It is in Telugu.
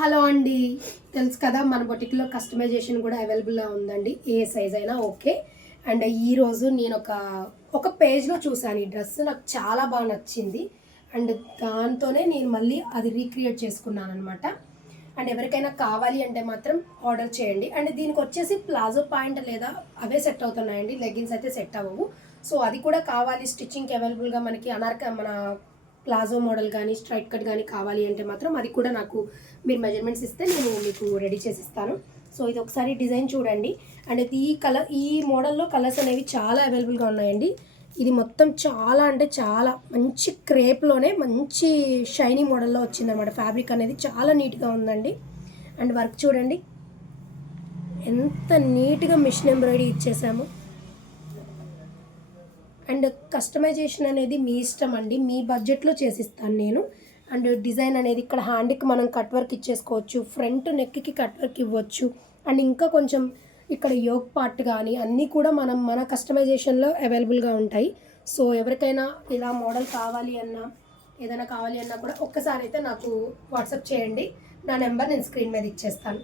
హలో అండి, తెలుసు కదా మన బొటిక్లో కస్టమైజేషన్ కూడా అవైలబుల్గా ఉందండి. ఏ సైజ్ అయినా ఓకే. అండ్ ఈరోజు నేను ఒక పేజ్లో చూశాను ఈ డ్రెస్, నాకు చాలా బాగా నచ్చింది. అండ్ దాంతోనే నేను మళ్ళీ అది రీక్రియేట్ చేసుకున్నాను అనమాట. అండ్ ఎవరికైనా కావాలి అంటే మాత్రం ఆర్డర్ చేయండి. అండ్ దీనికి వచ్చేసి ప్లాజో పాయింట్ లేదా అవే సెట్ అవుతున్నాయండి, లెగ్గిన్స్ అయితే సెట్ అవ్వవు. సో అది కూడా కావాలి, స్టిచ్చింగ్కి అవైలబుల్గా మనకి మన ప్లాజో మోడల్ కానీ స్ట్రైట్ కట్ కానీ కావాలి అంటే మాత్రం అది కూడా నాకు మీరు మెజర్మెంట్స్ ఇస్తే నేను మీకు రెడీ చేసి ఇస్తాను. సో ఇది ఒకసారి డిజైన్ చూడండి. అండ్ ఈ మోడల్లో కలర్స్ అనేవి చాలా అవైలబుల్గా ఉన్నాయండి. ఇది మొత్తం చాలా అంటే చాలా మంచి క్రేప్లోనే మంచి షైనీ మోడల్లో వచ్చిందన్నమాట. ఫ్యాబ్రిక్ అనేది చాలా నీట్గా ఉందండి. అండ్ వర్క్ చూడండి ఎంత నీట్గా మిషన్ ఎంబ్రాయిడరీ ఇచ్చేసాము. అండ్ కస్టమైజేషన్ అనేది మీ ఇష్టం అండి, మీ బడ్జెట్లో చేసిస్తాను నేను. అండ్ డిజైన్ అనేది ఇక్కడ హ్యాండ్కి మనం కట్ వర్క్ ఇచ్చేసుకోవచ్చు, ఫ్రంట్ నెక్కి కట్ వర్క్ ఇవ్వచ్చు. అండ్ ఇంకా కొంచెం ఇక్కడ యోక్ పార్ట్ కానీ అన్నీ కూడా మన కస్టమైజేషన్లో అవైలబుల్గా ఉంటాయి. సో ఎవరికైనా ఇలా మోడల్ కావాలి అన్నా ఏదైనా కావాలి అన్నా కూడా ఒక్కసారి అయితే నాకు వాట్సాప్ చేయండి. నా నెంబర్ నేను స్క్రీన్ మీద ఇచ్చేస్తాను.